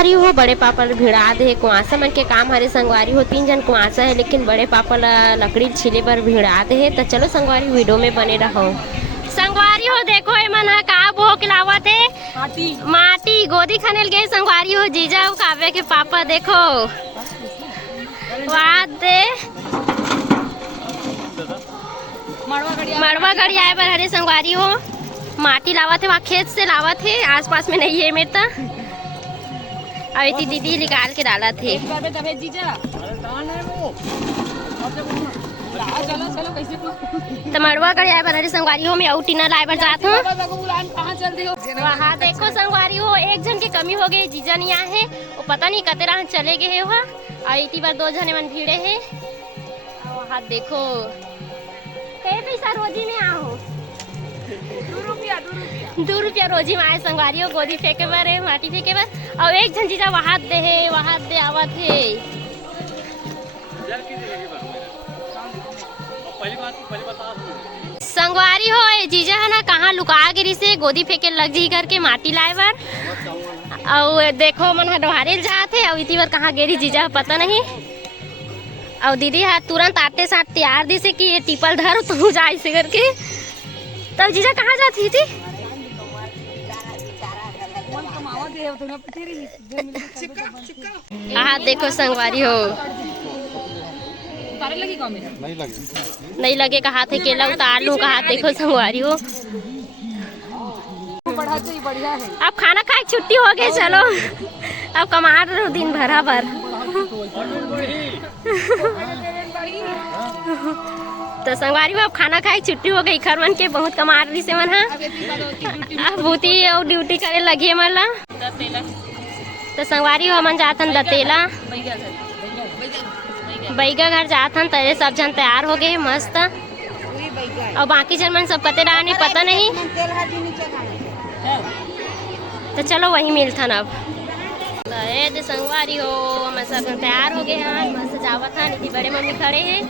संगवारी हो बड़े पापा ल भिड़ा दे कुआसा मन के काम हरे संगवारी हो 3 जन कुआसा है लेकिन बड़े पापा ला लकड़ी छिले बर भिड़ा दे तो चलो संगवारी वीडियो में बने रहो। संगवारी हो देखो ए मन ह का बोह के लावत है माटी गोदी खनेल गए संगवारी हो जीजा और काव्या के पापा देखो वाद दे मड़वा गड़ी आए बर हरे संगवारी हो माटी लावत है वहाँ खेत से लावत है आसपास में नहीं है मेरे तो अभी दीदी निकाल के डाला थे। तो मड़वा गड़ी आए बर हरे संगवारी हो मैं और टीना लाए बर जात हूँ। वहाँ देखो संगवारी हो एक जन की कमी हो गई जीजा नहीं आए है वो पता नहीं कते राह चले गए है वहाँ और इतनी बार 2 जने मन भीड़े है। वहाँ देखो पैसा रोजी में आओ 2 रुपया रोजी में आए संगवारी हो गोदी फेंके बर है माटी फेंके बर और एक जन जीजा वहाँ दे आवत है। संगवारी हो जीजा है ना कहाँ लुका गिरी से गोदी फेंके लग जी करके माटी लाए बर और देखो मन डोहारे जाते और इतनी बार कहाँ गिरी जीजा पता नहीं और दीदी हाथ तुरंत आते साथ तैयार दी से कि ये टिपल धर तू जा इसे करके तब जीजा कहाँ जाती थी। हाँ देखो संगवारी हो नहीं लगे कहा थे केला उतार लूं कहा देखो संगवारी हो अब खाना खाए छुट्टी हो गई चलो अब कमा रहे हो दिन भरा भर। तो संगवारी हो अब खाना खाए छुट्टी हो गई खर मन के बहुत कमा रही से मन अब भूती और ड्यूटी करे लगी मन ला। तो संगवारी हो मन जातन दतेला बैगा घर जाथन तेरे सब जन तैयार हो गए मस्त और बाकी जन मन सब कते रहने पता नहीं तो चलो वही मिलथन अब तो संगवारी हो हम सब तैयार हो गए हैं मस्त जावत हन इतनी बड़े मम्मी खड़े हैं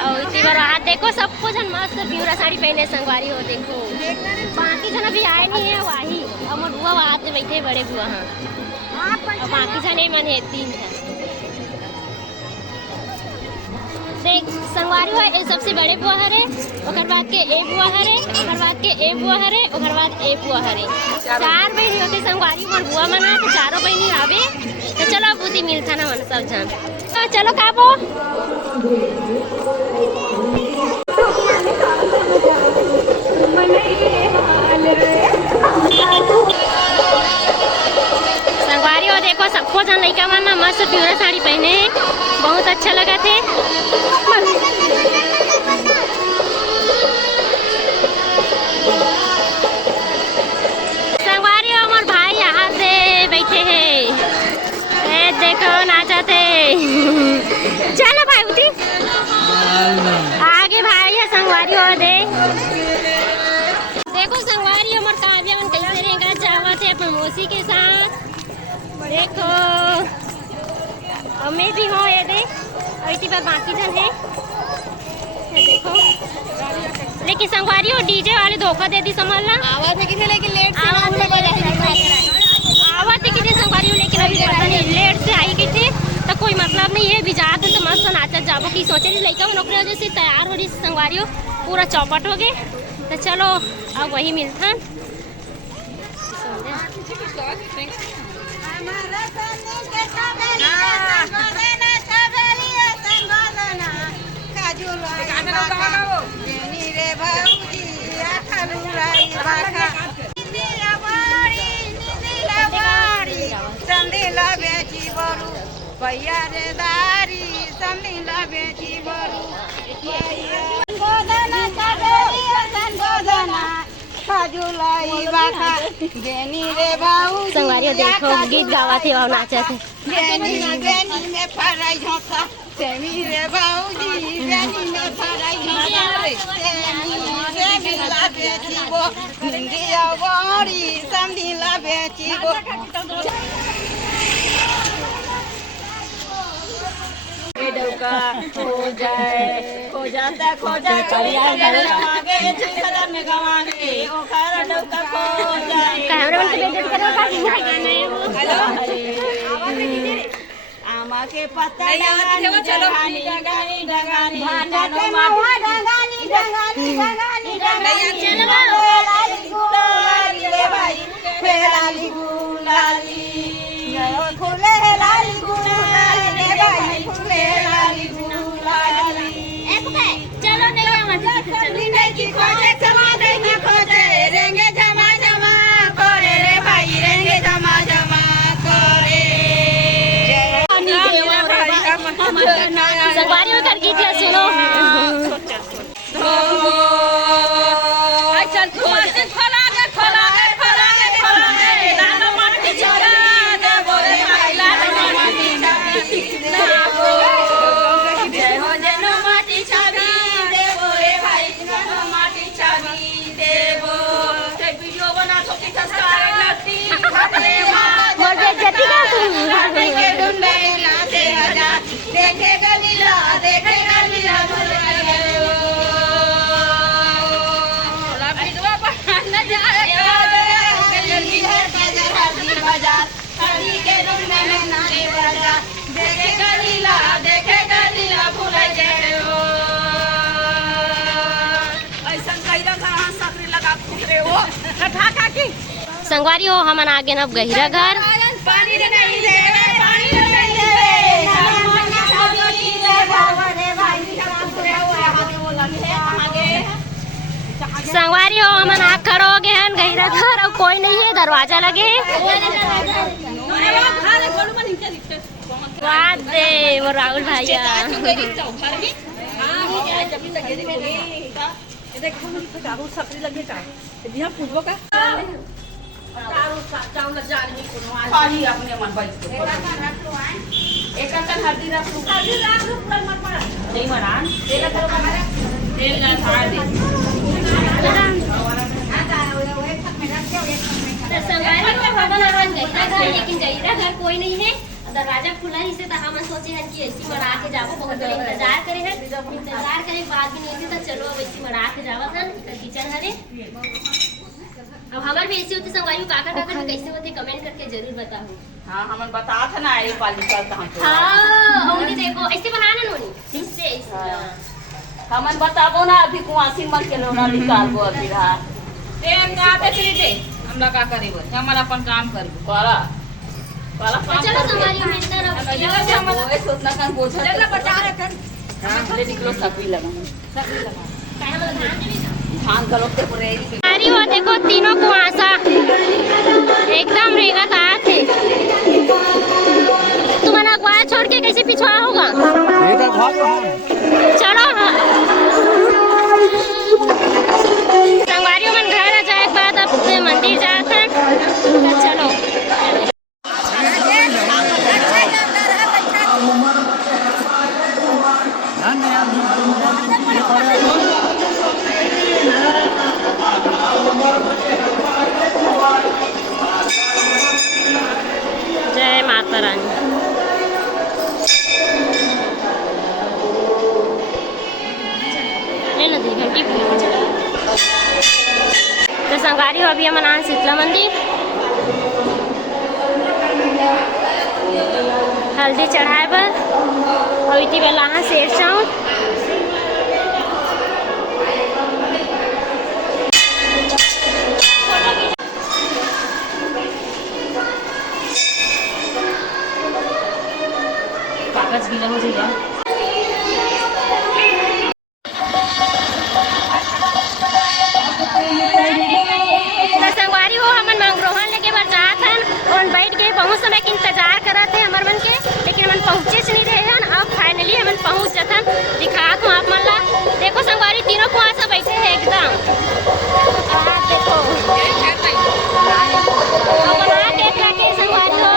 और इतनी बार हाथ देखो सबको जन मस्त प्यूरा साड़ी पहने संगवारी हो देखो बाकी जन अभी आए नहीं है वही और बुआ वहाँ पे बैठे बड़े बुआ हाँ और बाकी जन मन है 3 जन देख संगवारी हो ये सबसे बड़े बुआ हरे ओकर बाद के ए बुआ हरे ओकर बाद के ए बुआ हरे ओकर बाद ए बुआ हरे 4 बहनी होते संगवारी मोर बुआ मना तो 4 बहनी आवे तो चलो बुद्धि मिलता ना मन सब जन तो चलो काबो संगवारी हो देखो सबको जन लड़का मन मस्त प्यूरा साड़ी पहने बहुत अच्छा लगा थे। संगवारी हमारे भाई यहाँ से बैठे हैं देखो नाचते चलो भाई उठी आगे भाई है संगवारी हो दे देखो संगवारी हमारे काव्या मन कैसे रहेगा जावा थे अपने मौसी के साथ देखो और मैं भी हूँ ये दे और इसी बार बाकी जन है देखो लेकिन संगवारी हो डीजे वाले धोखा दे दी संभालना आवाज है किसे लेकिन लेट से आवाज है किसे संगवारी हो लेकिन अभी पता नहीं लेट से आई गई थी तो कोई मतलब नहीं है बिजात तो मस्त नाचत जाबो की सोचे रही लड़का नौकरी वजह से तैयार हो रही संगवारी हो पूरा चौपट हो गए तो चलो अब वही मिलता संगवारी देखो गीत गावा थे और नाचा थे खो जाता कैमरा आमा के पत्ता डगानी डगानी डगानी डगानी भांडा मावा डगानी डगानी डगानी डगानी लाली गुलाली रे भाई लाली गुलाली फूले लाली गुलाली रे भाई फूले लाली गुलाली चलो नहीं की खोजे जमा नहीं खोजे रेंगे जमा जमा करे रे भाई रेंगे जमा जमा करे संगवारी में कर गई थी सुनो चल खोला दे खोला दे खोला दे खोला दे खोला दे लालो माटी चला दे बोले भाई लालो माटी चला जय हो जनो माटी छावी दे बोले भाई जनो माटी छावी देवो ते वीडियो बना तो की संस्कार लगती खाते मोर बेइज्जती का खाते के ढूंढे लाते आजा देखे गलीला बोले संगवारी हो हमन आगे अब गहिरा घर पानी नहीं देवे पानी नहीं देवे संगवारी हो हमन आग खड़ो हो गए हैं गहिरा घर और कोई नहीं है दरवाजा लगे है वाह दे वो राहुल भैया अपने मन एक हल्दी रख नहीं मना तेल लेकिन गहिरा घर कोई नहीं है दरवाजा खुला ही से तो हम सोचे हैं कि ऐसी मरा के जावो बहुत देर इंतजार करे हैं इंतजार करे बाद भी नहीं थी तो चलो अब ऐसी मरा के जावा था किचन हरे अब हमार भी ऐसी होती संगवारी काका काका कैसे होते कमेंट करके जरूर बताओ। हाँ हम बता था ना ये पाली चलता हम हाँ हमने देखो ऐसे बनाना नोनी इससे हमन बताबो ना अभी कुआसी मन के लोना निकालबो अभी रहा तेम ना आते चली हमरा का करेबो हमन अपन काम करबो करा वाला काम चलो संगवारी में इधर हम ओए सोचना kan बोझ चल बचा रखन हां ले निकलो सकवी लगा काहे वाला ध्यान देबी धान गलोते पड़े अरे वो देखो तीनों कुआसा एकदम रेगत आए थे तुम्हारा अगवा छोड़ के कैसे पिछवा होगा चलो संगवारियों में घर आ जाए बाद अब मंदिर जाते हैं तो चलो जय माता रानी। नदी घंटी तो संगवारी हो अभी हम आन शीतला मंदिर हल्दी चढ़ाए बर और इतनी बेला हाँ शेर चाऊँ कागज गीला हो जाएगा संगवारी हो हमन मंगरोहन लेके बर जात हन और बैठ के बहुत समय के इंतजार करत है हमर मन के लेकिन हमन पहुँचे नहीं रहे हन अब फाइनली हमन पहुँच जतन दिखात हूँ आप मन ला देखो संगवारी तीनों कुआसा बैठे है एकदम देखो बना के संगवारी हो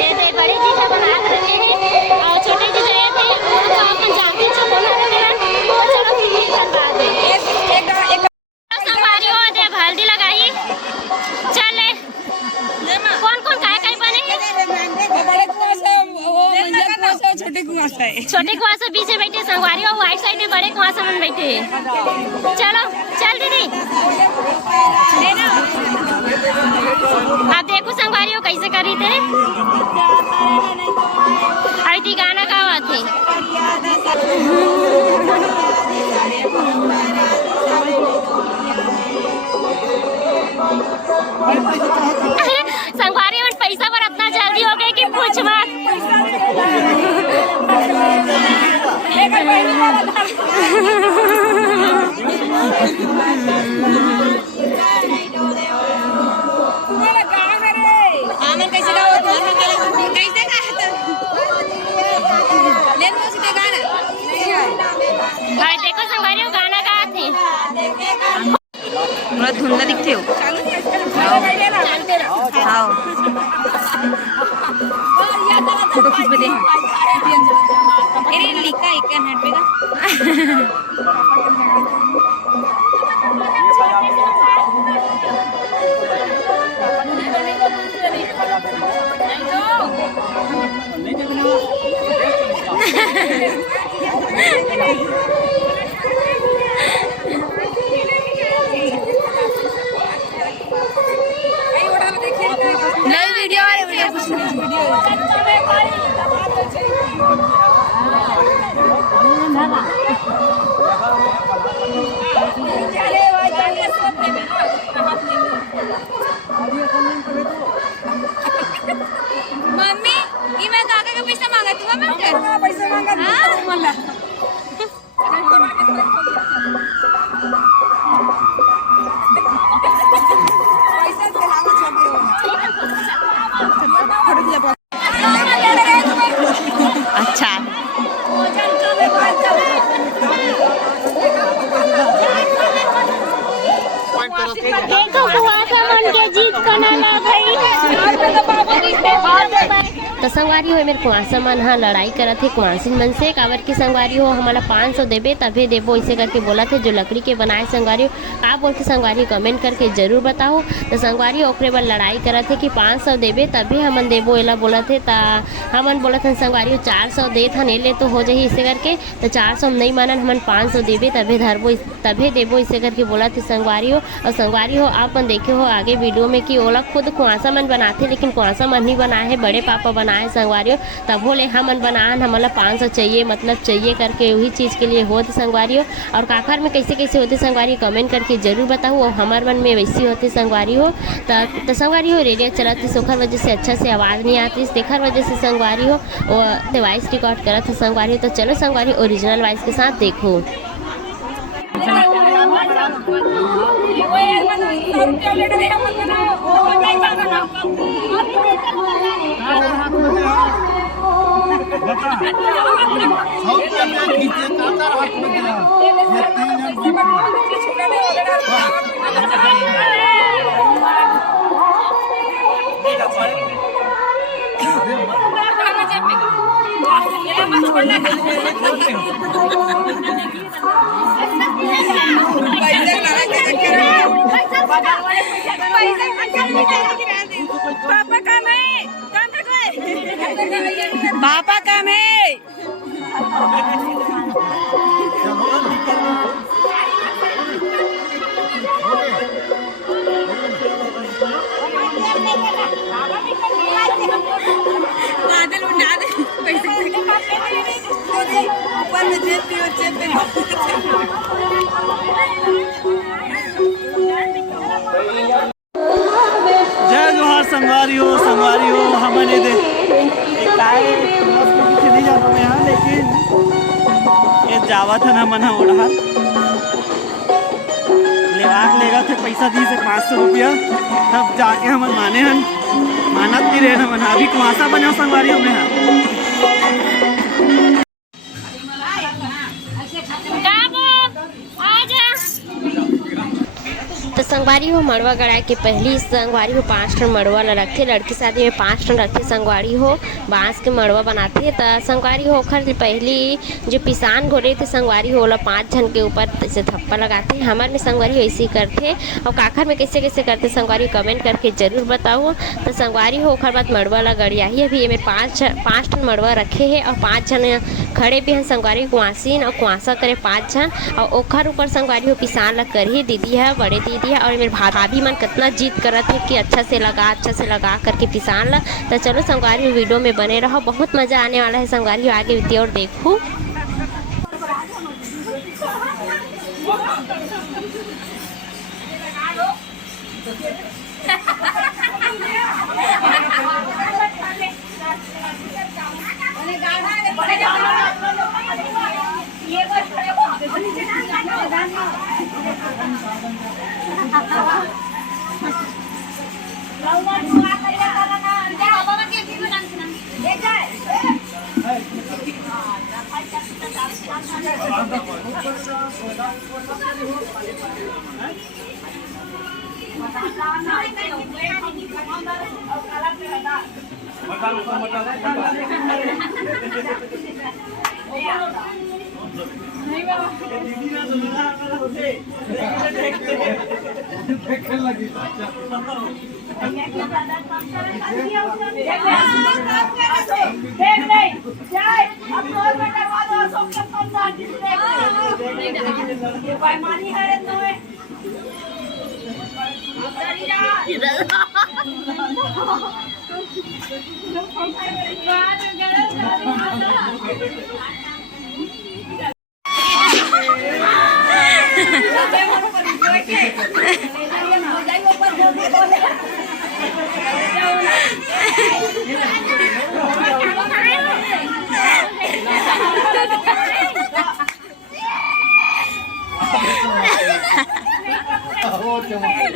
ये बड़ी चीज बना रहे हैं और छोटे चीज ये थे और अपन जानते छ बना रहे हैं और चलो फिर धन्यवाद संगवारी हो दे हल्दी लगाई चले कौन कौन काय काय बने बड़े कुआसा वो कुआसा छोटे कुआसा है छोटे कुआसा बीच में बैठे संगवारी और वाइट साइड में बड़े कुआसा में बैठे चलो चल दीदी करी थे आई थी गाना गावा थे संगवारी में पैसा पर इतना जल्दी हो गए कि पूछ मत। भाई देखो संगवारी गाना गा थे थोड़ा धुंधला दिखते हो। हाँ फोटो खींच पे दे लिखा एक हैंड पे नई वीडियो वाले वीडियो कुछ मम्मी ये मैं काका का पैसा मांगा तू पैसा मांगा अच्छा देखो कुआसा मन के जीत कनाला भाई तो संगवारी हो मेरे कुआसा मन हाँ लड़ाई करा थे कुआसिन मन से काबर की संगवारी हो हमारा 500 देबे तभी देबो इसे करके बोला थे जो लकड़ी के बनाए संगवारी हो का बोल के संगवारी कमेंट करके जरूर बताओ। तो संगवारी ओकरे बार लड़ाई करा थे कि 500 देबे तभी हमन देबो एला बोला थे ता हमन बोला था संगवारी 400 दे था ले तो हो जाही इसे करके तो 400 नहीं मानन हमन 500 देबे तभी धरबो तभी देबो इसे करके बोला थे संगवारी हो। और संगवारी हो आप मन देखे हो आगे वीडियो में कि ओला खुद कुआसा मन बनाते लेकिन कुआसा मन नहीं बनाए है बड़े पापा बनाए संगवारी हो तब ले हमन बनान हमला 500 चाहिए मतलब चाहिए करके वही चीज़ के लिए होते संगवारी हो। और काकर में कैसे कैसे होते संगवारी कमेंट करके जरूर बताओ और हमारे मन में वैसी होते संगवारी हो। तो संगवारी हो रेडियो चलाती सोखर वजह से अच्छा से आवाज़ नहीं आती देखर वजह से संगवारी हो और वॉइस रिकॉर्ड करा था संगवारी हो। तो चलो संगवारी ओरिजिनल वॉइस के साथ देखो। पापा काम है पापा काम है बादल उड़ा दे पैसे ऊपर में जेब जय जोहार संगवारी हो हमने दे नहीं जाता मैं यहाँ लेकिन ये जावा था ना मना उड़ा लेगा थे पैसा दी से 500 रुपया तब जाके हम माने हन मानत नहीं रहे ना मना अभी कुआसा बना संगवारी हो में तो संगवारी हो मड़वा गड़ाए के पहली संगवारी हो 5 टन मड़वा ला रखे लड़की शादी में 5 टन रखे संगवारी हो बांस के मड़वा बनाते तो संगवारी हो खर पहली जो पिसान घोड़े थे संगवारी हो ला 5 जन के ऊपर ऐसे थप्पा लगाते हमारे में संगवारी हो ऐसे ही करते और काखर में कैसे कैसे करते संगवारी कमेंट करके जरूर बताओ। तो संगवारी हो खर बात मड़वा ला गड़िया ही अभी में 5 टन मड़वा रखे है और 5 जन खड़े भी हैं संगवारी कुआसीन और कुआसा करे 5 जन और ओखर ऊपर संगवारी हो पिसान ला कर ही दीदी है बड़े दीदी है। और मेरे भाभी मन कितना जिद करत है कि अच्छा से लगा करके पिसान ला। तो चलो संगवारी वीडियो में बने रहो, बहुत मज़ा आने वाला है संगवारी, आगे वीडियो और देखो।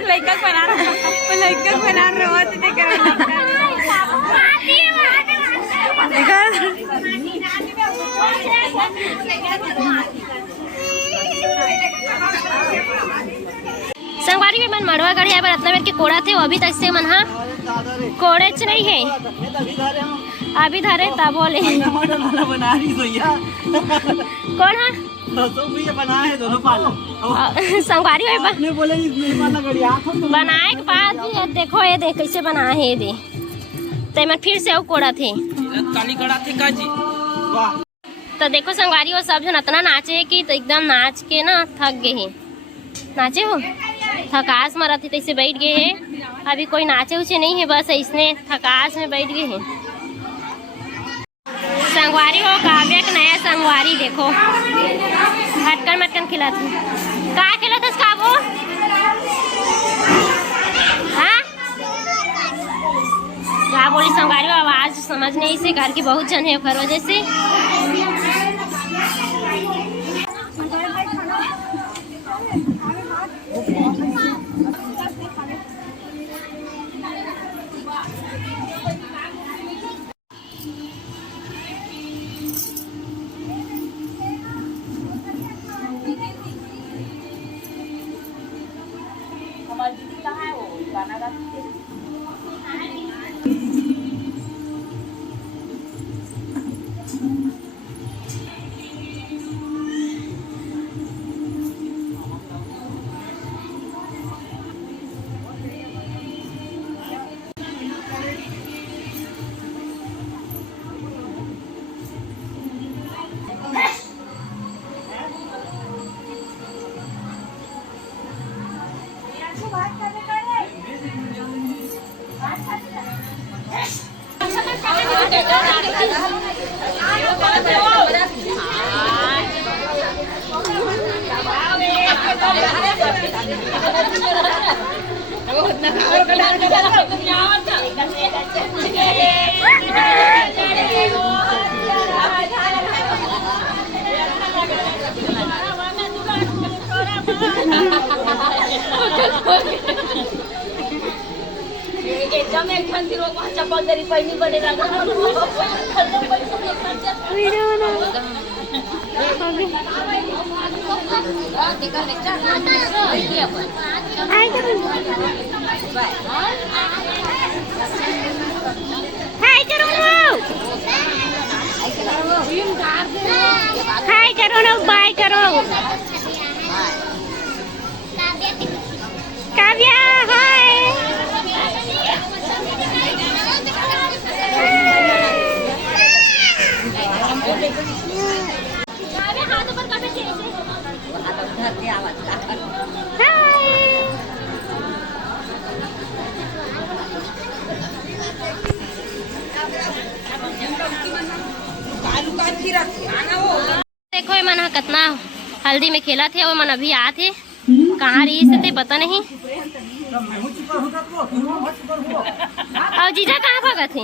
लड़का बना रहा संगवारी में मन मड़वा गढ़ है रत्ना के कोड़ा थे, वो अभी तक से मन हाँ कोड़े च नहीं है, अभी धरे तब बोले बना रही भैया कौन है बना है दोनों पाला संगवारी आपने बोले बनाए के बाद ये देखो, ये देख कैसे बना है, ये दे ते मन फिर से वो कोड़ा थे काली कड़ा थे काजी। वाह तो देखो संगवारी वो सब जन इतना नाचे है कि तो एकदम नाच के ना थक गए हैं, नाचे हो थकास मरा थी तैसे बैठ गए हैं, अभी कोई नाचे उचे नहीं है, बस इसने थकास में बैठ गए हैं। संगवारी हो काव्या का नया संगवारी देखो हटकन मटकन खिला थी, कहाँ खिला था इसका वो हाँ क्या बोली संगवारी, आवाज समझ नहीं से घर की बहुत जन है फर वजह से। एकदम एक मंदिर हो वहाँ चप्पल तेरी पहनी बने लगा हाय करो ना, बाय करो काव्या, हाय हाथ ऊपर कर, देखो ये मन कितना हल्दी में खेला थे, वो मन अभी आते कहाँ रही से थे पता नहीं। और जीजा कहाँ भागा थे?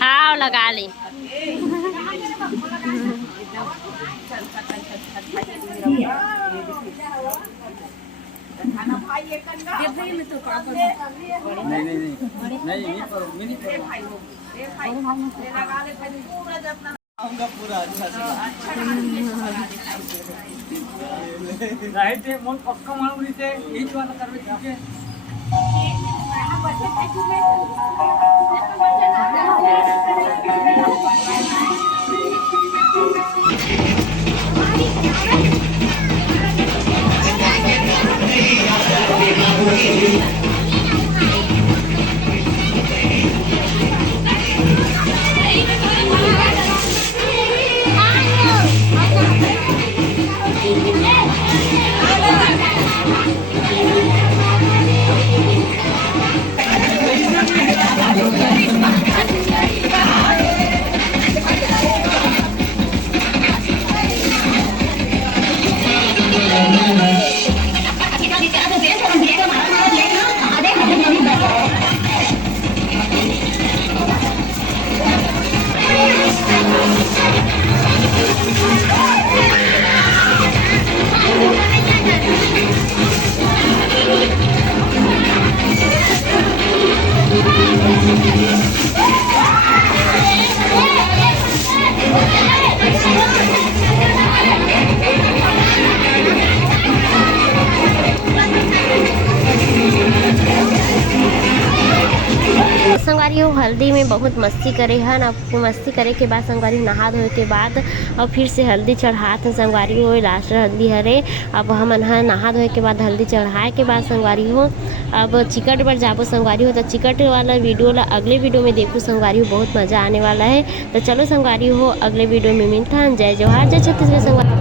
हाँ लगा ली। पूरा अच्छा राइट है मन पक्का मालूम से यही वाला करवे ठीक है। संगवारी हो हल्दी में बहुत मस्ती करे हन। अब मस्ती करे के बाद संगवारी नहा धोए के बाद और फिर से हल्दी चढ़ात हैं संगवारी हो। लास्ट हल्दी हरे अब हमन ह नहा धोए के बाद हल्दी चढ़ाए के बाद संगवारी हो अब चिकट पर जाबो संगवारी हो। तो चिकट वाला वीडियो ला अगले वीडियो में देखो संगवारी हो, बहुत मज़ा आने वाला है। तो चलो संगवारी हो अगले वीडियो में मिलता है। जय जवाहर जय छत्तीसगढ़ संगवारी।